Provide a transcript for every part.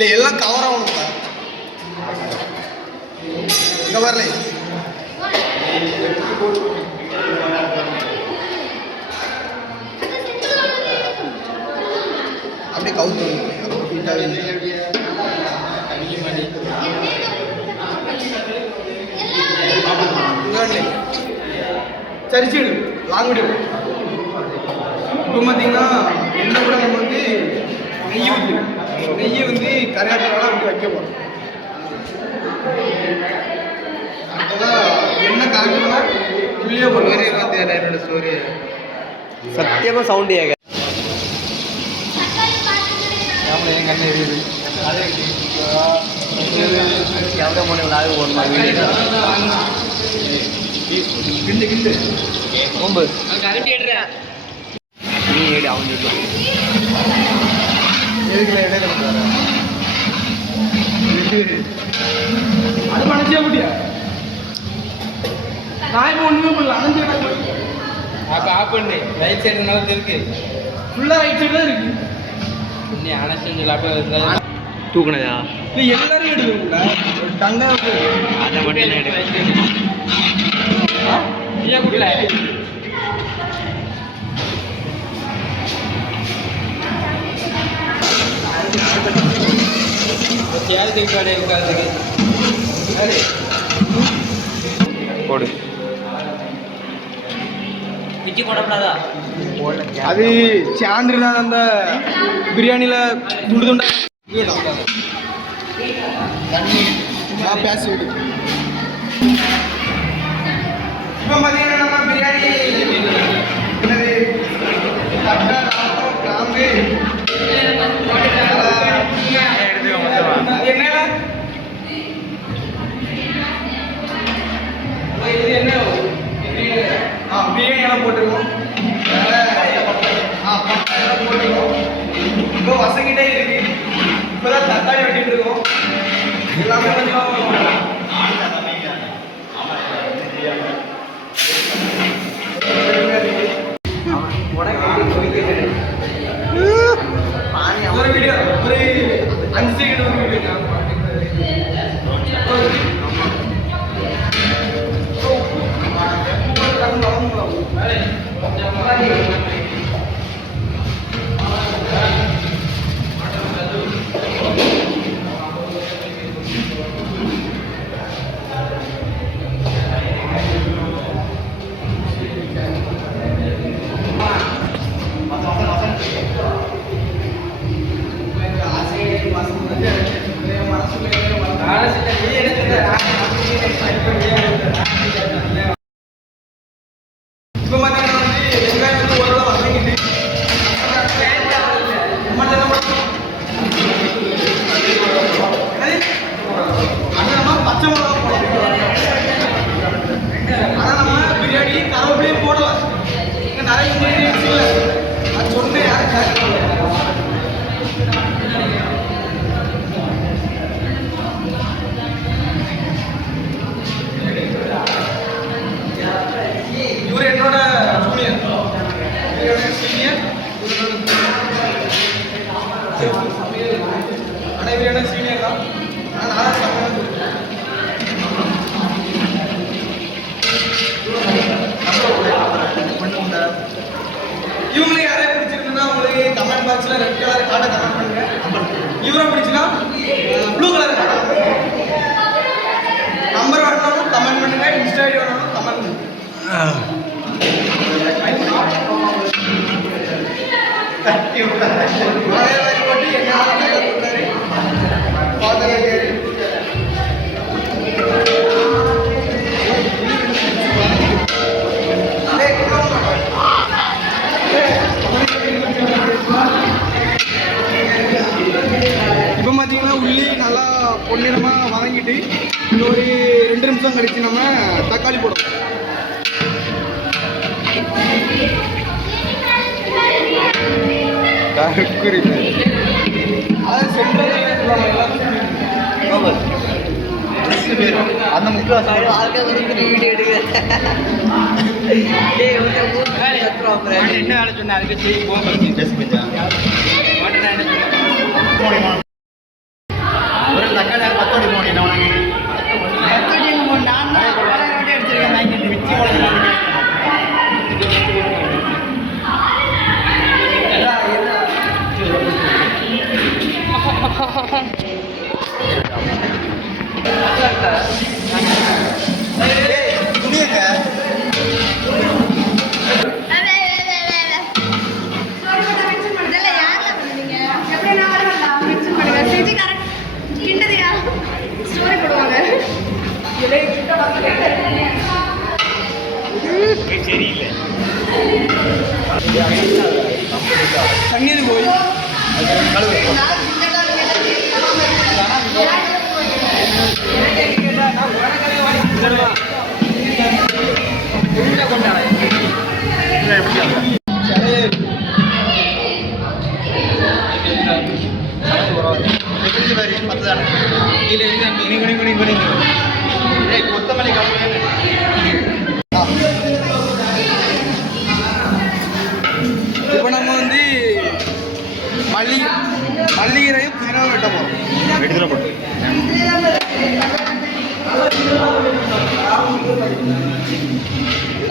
இல்லை எல்லாம் கவர் ஆகணும்ப்பா. இங்கே வரல அப்படியே கவுத்து சரிச்சிடு லாங் வீடியோ. இப்போ பார்த்தீங்கன்னா என்ன கூட நம்ம வந்து நெய்யை வந்து கரையாட்டலாம் வந்து வைக்க போகிறோம். அதெல்லாம் என்ன காரணம்னா உள்ளே போட்டு என்னோட ஸ்டோரி சத்தியமாக சவுண்டு ஏக என் கண்ணு எரியுது. எவ்வளோ மூணு ஓடணும் கிண்டு கிண்டு ஒம்பது கரெக்ட் ஏடுறேன் நீ ஏடு அவன் சொல்லுவான் எதுக்குல இடையில பண்ணுறாரு அது மனசியா முடியா நான் இப்போ ஒன்றுமே பண்ணல அணைஞ்சு அப்போ ஆஃப் பண்ணு ரைட் சைடு நல்லா இருக்கு ஃபுல்லாக ரைட் சைடு தான் இருக்கு நீ அணைச்சு அப்போ தூக்குனதா இல்லை எல்லாரும் எடுக்கல டங்கா அதை மட்டும் என்ன எடுக்க ஏன் கொடுக்கல போடு பிச்சு போடக்கூடாதா அது சான்றில் அந்த பிரியாணியில் துண்டு துண்டா பேசி இப்போ பார்த்தீங்கன்னா நம்ம பிரியாணி என்னது பட்டை கிராம்பு என்ன இது என்ன பிரியாணி எல்லாம் போட்டுருக்கோம். பட்டை எல்லாம் போட்டுருக்கோம். இப்போ வசங்கிட்டே இருக்கு. இப்போதான் தக்காளி வெட்டிட்டு இருக்கோம். எல்லாமே கொஞ்சம் ஒரு வீடியோ ஒரு 5 செகண்ட் ஒரு வீடியோ இப்போ பார்த்தீங்கன்னா வந்து வெங்காயம் வந்து ஓரளவு வதங்கிட்டு நம்ம பச்சை மிளகா போடலாம். ஆனால் நம்ம பிரியாணி கருவேப்பிலையே போடலாம். நிறைய இன்க்ரீடியன்ஸ் இல்லை அது சொன்னேன் இவர் என்னோட சீனியர் ஆனால் இவர் என்ன சீனியர் தான். ஆனால் இவங்களுக்கு யாரையும் பிடிச்சிருக்குன்னா உங்களுக்கு கமெண்ட் பாக்ஸில் ரெட் கலர் கார்டை கமெண்ட் பண்ணுங்க. இவரை பிடிச்சினா ப்ளூ கலர் நம்பர் வேணாலும் கமெண்ட் பண்ணுங்க. இன்ஸ்டா ஐடி வேணாலும் கமெண்ட் பண்ணுங்க. போட்டு என்ன இப்போ பார்த்தீங்கன்னா உள்ளி நல்லா பொன்னிறமாக வதங்கிட்டு ஒரு 2 நிமிஷம் கழிச்சு நம்ம தக்காளி போடுவோம். அந்த முக்கிய என்ன வேலை சொன்ன அதுக்கு செய்ய போக தண்ணீர் போய் கொத்தமல்லி இப்போ நம்ம வந்து மல்லிகீரையும் புதினாவும் வெட்ட போகிறோம்.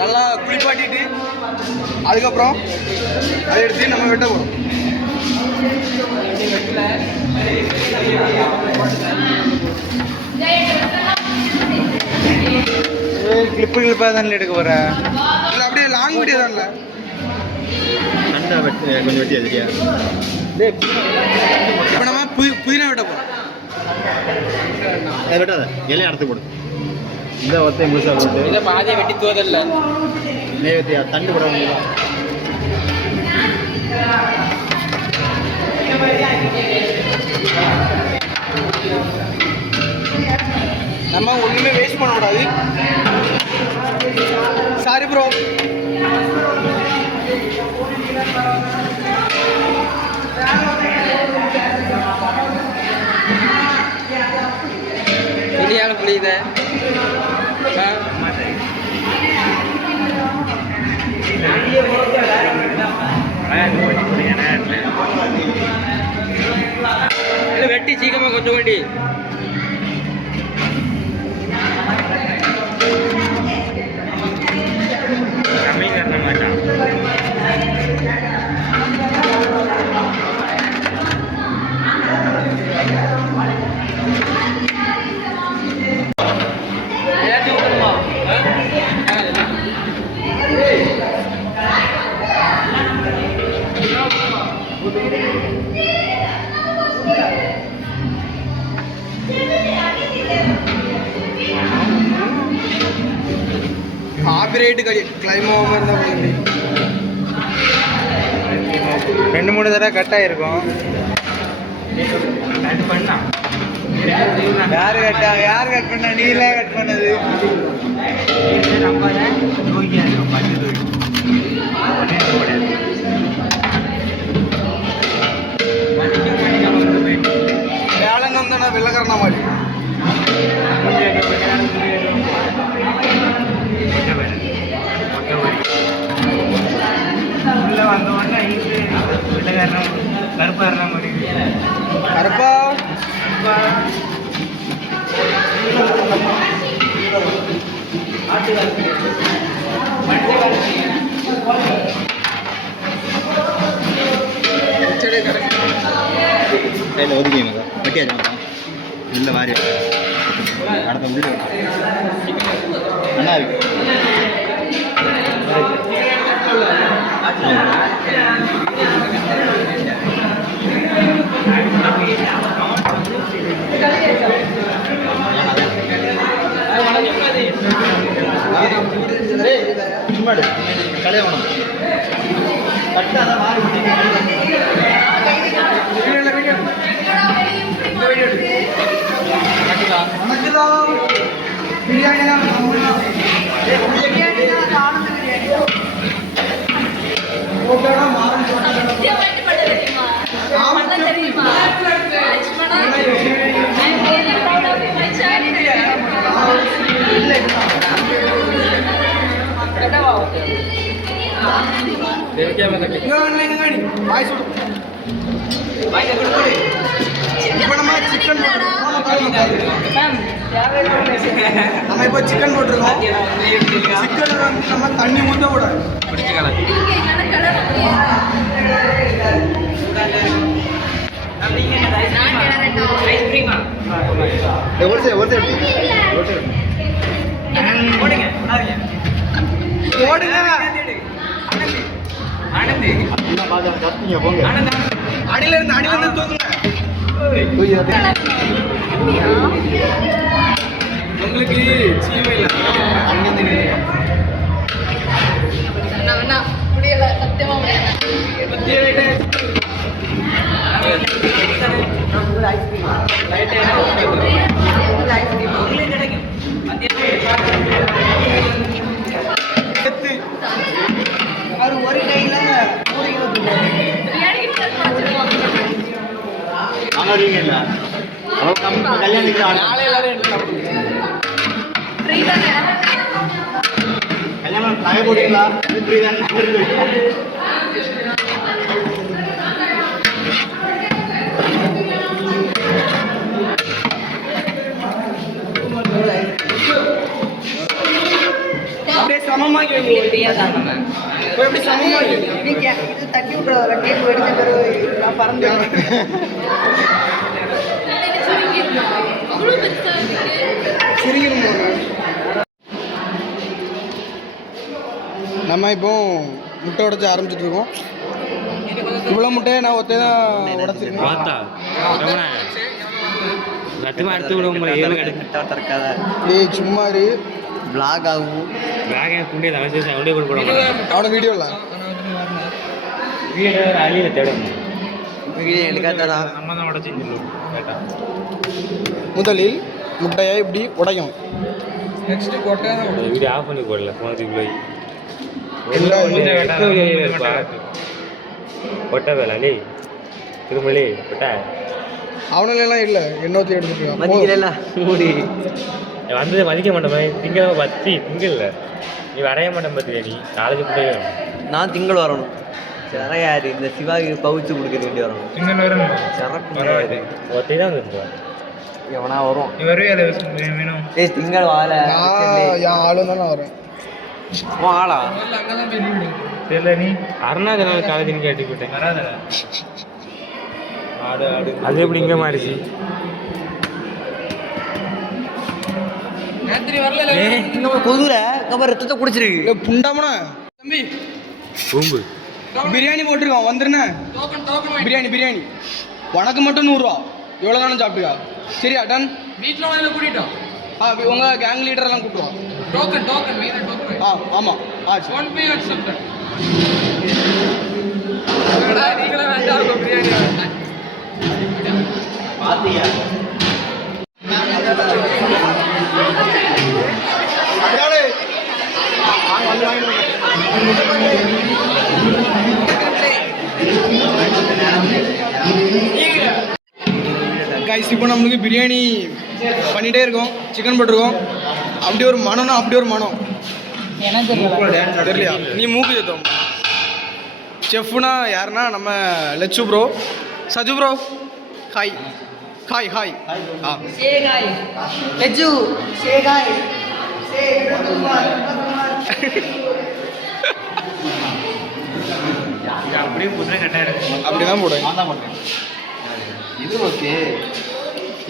நல்லா குளிப்பாட்டிட்டு அதுக்கப்புறம் அதை எடுத்து நம்ம வெட்ட போகிறோம். கிளிப்பாக தானே எடுக்க போகிற? இல்லை அப்படியே லாங் வீடியோ தான்ல. கொஞ்சம் வெட்டி அதிரியா? இப்போ நம்ம புதினா வெட்ட போகிறோம். அதை வெட்டாத, இலையை அறுத்து போடு. இந்த ஒத்தை முழுசாக போட்டு இதை பாதியை வெட்டி தோதல்ல நெய்வேத்தியா தண்டு போட வேண்டியது. நம்ம ஒன்றுமே வேஸ்ட் பண்ணக்கூடாது. Sorry bro. புரியாத புரியுது. வெட்டி சீக்கிரமா கொஞ்சம் வேண்டி காப்பிரைட் கிளைம் ஆகாமல் இருந்தால் 2-3 தடவை கட் ஆகிருக்கும். யார் கட் பண்ணா? நீங்களே கட் பண்ணது. வேலைங்கம் தானே வெள்ளக்காரனா மாதிரி. கருப்பா கையில் ஒதுக்கிங்க வெட்டியாச்சு. இல்லை வாரி அடுத்த முடிவு அண்ணா இருக்கு. சும்மாடு கல்யாணம் கட்டாதான் மாறி பிரியாணி நம்ம இப்போ சிக்கன் போட்டிருக்கோம். சிக்கன் வந்து நம்ம தண்ணி ஊற்ற கூடாது. அடியில இருந்து தூக்குங்க. உங்களுக்கு சீமை இல்லை. ஒரு கையில் கல்யாணத்துக்கு நாளை எல்லாரும் எடுக்கலாம். கல்யாணம் நகை போடுவீங்களா அப்படியே சமமாக்கி வைங்க. எப்படி சமமாக்கி வைங்க. நீங்கள் இது தட்டி விட்ற டேப் வெடிச்ச பிறகு நான் பறந்து சுருங்கிடும். நம்ம இப்போ முட்டை உடைச்சு ஆரம்பிச்சுட்டு இருக்கோம். இவ்வளோ முட்டையை நான் ஒத்தே தான் உடைச்சிருக்கேன். ஏய் சும்மா இரு. பிளாக் ஆகும் அவனை வீடியோவில் வீடியோ எடுக்காதடா முதலில் முட்டையை இப்படி உடையும். நெக்ஸ்ட் கொட்டை அவனெல்லாம் இல்லை எண்ணூற்றி எடுத்துட்டு மதிக்கல மூடி வந்தது மதிக்க மாட்டேன் திங்கள் பத்தி திங்கள் நீ வரைய மாட்டேன் பார்த்தியா நீ காலேஜ் பிள்ளைங்க நான் திங்கள் வரணும் சரையாரு இந்த சிவாக்கு பவுச்சு கொடுக்க வேண்டி வரணும் திங்கள் வரணும் சரக்கு ஒத்தை தான் வந்துருவான் எவனா வரும் நீ வருவே வேணும் ஏய் திங்கள் வாழ என் ஆளும் தானே வரேன். ஆளா அங்கதான் போய் நில்லு. தெரியல நீ அருணாச்சலம் காலேஜ்னு கேட்டு போயிட்டேன் வராத அது எப்படி இங்கே மாறிச்சு ராத்திரி வரல. கொதுல கபர் ரத்தத்தை குடிச்சிருக்கு இல்லை புண்டாமண்ணா தம்பி பூம்பு பிரியாணி போட்டிருக்கோம் வந்துருண்ணே. டோக்கன் பிரியாணி உனக்கு மட்டும் 100 ரூபா. எவ்வளோ தானே சாப்பிட்டுக்கா? சரியா டன். வீட்டில் உங்களை கூட்டிட்டோம். உங்கள் கேங் லீடரெல்லாம் கூப்பிடுவோம். டோக்கன் மெயினாக டோக்கன். ஆமாம் ஆச்சு. ஒன் பே அக்செப்ட். நீங்களே வேண்டாம் பிரியாணி வேண்டாம். பாத்தியா கைஸ் இப்போ நம்மளுக்கு பிரியாணி பண்ணிகிட்டே இருக்கோம். சிக்கன் போட்டிருக்கோம். அப்படி ஒரு மனம்னா அப்படி ஒரு மனம் தெரியலையா? நீ மூக்கு ஏற்றோம். செஃப்னா யாருன்னா நம்ம Latchu bro, Saju bro. Hi hi hi. ஆ லெஜு சேகாய் அப்படியே புதுசாக கரெக்டாக இருக்கு அப்படி தான் போடுவேன். நான் தான் பண்ணுறேன். இது ஓகே.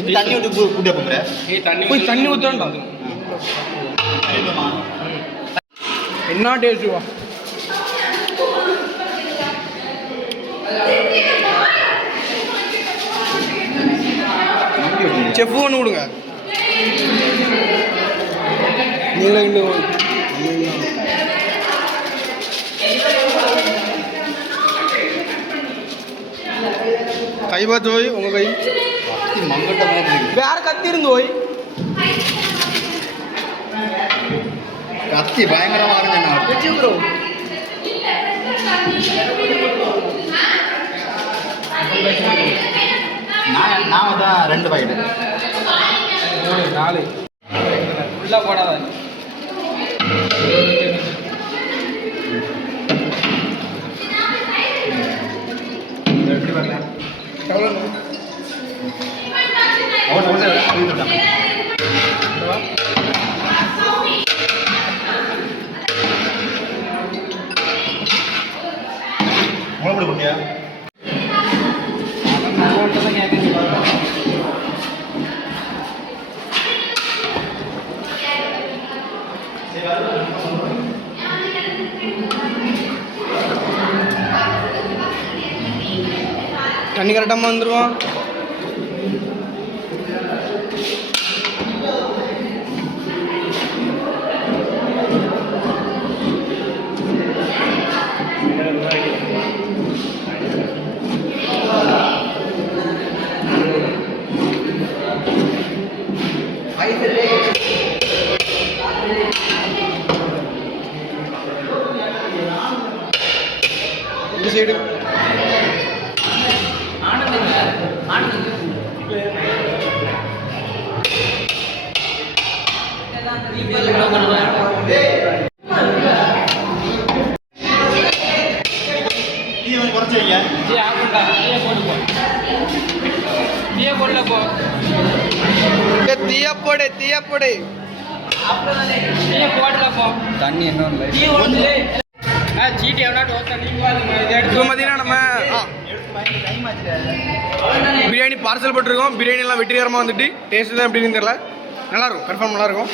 இது தண்ணி விட்டு கூட்ட போகிறேன். போய் தண்ணி ஊற்றாண்டா. என்ன டேஸ்ட்டுவா? செஃப் ஒன்று கொடுங்க. நீங்களே கை பார்த்து போய் உங்கள் கை மங்கட்ட மாதிரி இருக்கு. வேற கத்தி இருந்து போய் கத்தி பயங்கரமா இருந்தேன். லெஜு ப்ரோ நான் தான் 2 பாக்கெட் 3 4 ஃபுல்லாக போடாத. எப்படி பார்க்கலாம் எவ்வளோ? முளை குட்டியா தண்ணி கரெக்டாக வந்துடுவான். சைடு. குறைச்சி வைங்க. தீய போடு தண்ணி என்ன இப்போ பார்த்தீங்கன்னா நம்ம பிரியாணி பார்சல் போட்டிருக்கோம். பிரியாணி எல்லாம் வெற்றிகரமாக வந்துட்டு டேஸ்ட் தான் எப்படின்னு தெரியல. நல்லாயிருக்கும், கன்ஃபார்ம் நல்லாயிருக்கும்.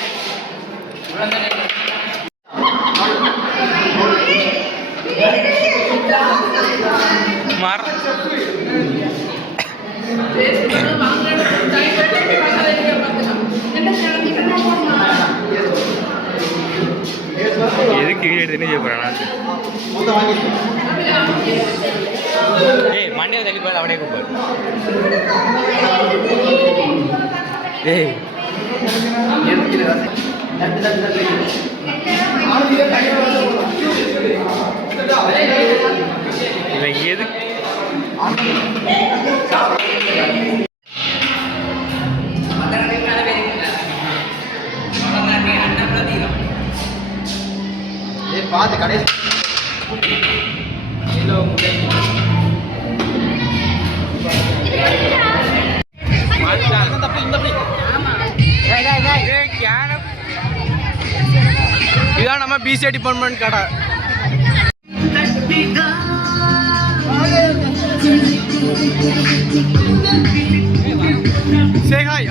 எதுக்கு வீடியோ எடுத்து என்ன செய்ய போறானா? ஏய் மண்டையை தள்ளி போய் அவனே கூப்பிடு. ஏய் இவன் எதுக்கு பார்த்து கடைசி இதான் நம்ம பிசிஏ டிபார்ட்மெண்ட் கடை. Say hi.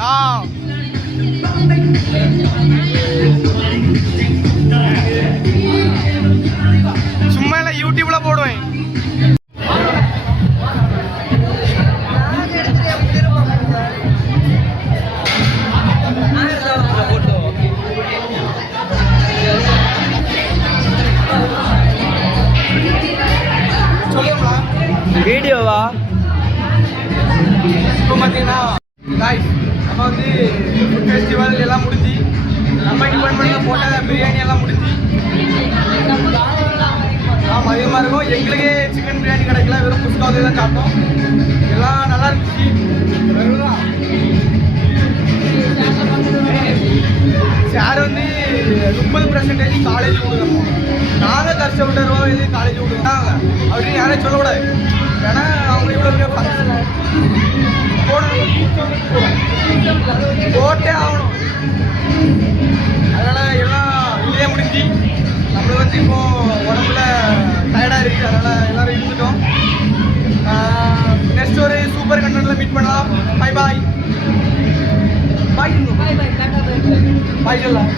சும்மா இல்லை யூடியூப்ல போடுவேன். வீடியோவா? இப்போ பார்த்தீங்கன்னா நம்ம வந்து ஃபுட் ஃபெஸ்டிவல் எல்லாம் முடிஞ்சு நம்ம டிபார்ட்மெண்ட்டில் போட்ட பிரியாணி எல்லாம் முடிஞ்சு அதிகமாக இருக்கும். எங்களுக்கே சிக்கன் பிரியாணி கிடைக்கல, வெறும் புஷ்காவது தான் சாப்பிட்டோம். எல்லாம் நல்லா இருந்துச்சு. சார் வந்து 30% காலேஜ் கொடுக்கணும், நாங்கள் கஷ்டப்பட்டுருவோம், இது காலேஜ் கொடுக்குறாங்க அப்படின்னு யாரையும் சொல்லக்கூடாது. ஏன்னா அவங்க இவ்வளோ பெரிய ஃபங்க்ஷன் போட்டே ஆகணும். அதனால் எல்லாம் இதே முடிஞ்சு நம்மளுக்கு வந்து இப்போ உடம்புல டயர்டாக இருக்குது. அதனால் எல்லோரும் இருந்துட்டோம். நெக்ஸ்ட் ஒரு சூப்பர் கண்டென்ட்டில் மீட் பண்ணலாம். பாய் பாய் பாய் பாய் சொல்லலாம்.